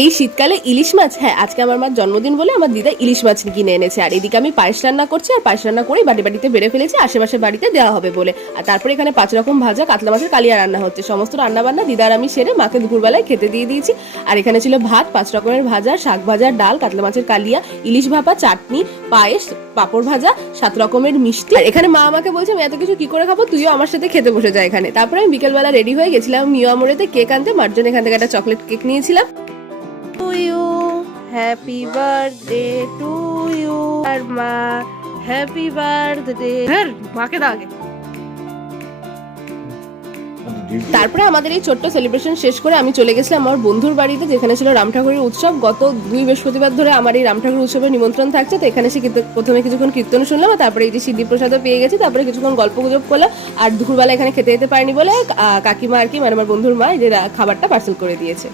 এই শীতকালে ইলিশ মাছ, হ্যাঁ আজকে আমার মার জন্মদিন বলে আমার দিদা ইলিশ মাছ কিনে এনেছে। আর এদিকে আমি পায়েস রান্না করছি, আর পায়েস রান্না করেই বাড়িতে বেড়ে ফেলেছি আশেপাশে বাড়িতে দেওয়া হবে বলে। আর তারপরে এখানে 5 রকম ভাজা, কাতলা মাছের কালিয়া রান্না হচ্ছে। সমস্ত রান্না বান্না দিদা আর আমি সেরে মাকে দুপুরবেলায় খেতে দিয়ে দিয়েছি। আর এখানে ছিল ভাত, 5 রকমের ভাজা, শাক ভাজা, ডাল, কাতলা মাছের কালিয়া, ইলিশ ভাপা, চাটনি, পায়েস, পাঁপড় ভাজা, 7 রকমের মিষ্টি। আর এখানে মা আমাকে বলছে আমি এত কিছু কি করে খাবো, তুইও আমার সাথে খেতে বসে যা এখানে। তারপরে আমি বিকেলবেলা রেডি হয়ে গেছিলাম মিও আমরেতে কেক আনতে। মার জন্য এখান থেকে একটা চকলেট কেক নিয়েছিলাম। হ্যাপি বার্থডে টু ইউ আর মা, হ্যাপি বার্থডে। মাকে দাও আগে। তারপরে আমাদের এই ছোট্ট সেলিব্রেশন শেষ করে আমি চলে গেছিলাম আমার বন্ধুর বাড়িতে, যেখানে ছিল রাম ঠাকুরের উৎসব। গত 2 বৃহস্পতিবার ধরে আমার এই রাম ঠাকুর উৎসবের নিমন্ত্রণ থাকছে। তো এখানে এসে প্রথমে কিছুক্ষণ কীর্তন শুনলাম, তারপরে এই যে সিদ্ধি প্রসাদও পেয়ে গেছি। তারপরে কিছুক্ষণ গল্প গুজব করলাম। আর দুপুরবেলা এখানে খেতে যেতে পারিনি বলে কাকিমা আর কি, মানে আমার বন্ধুর মা, এই যে খাবারটা পার্সেল করে দিয়েছে।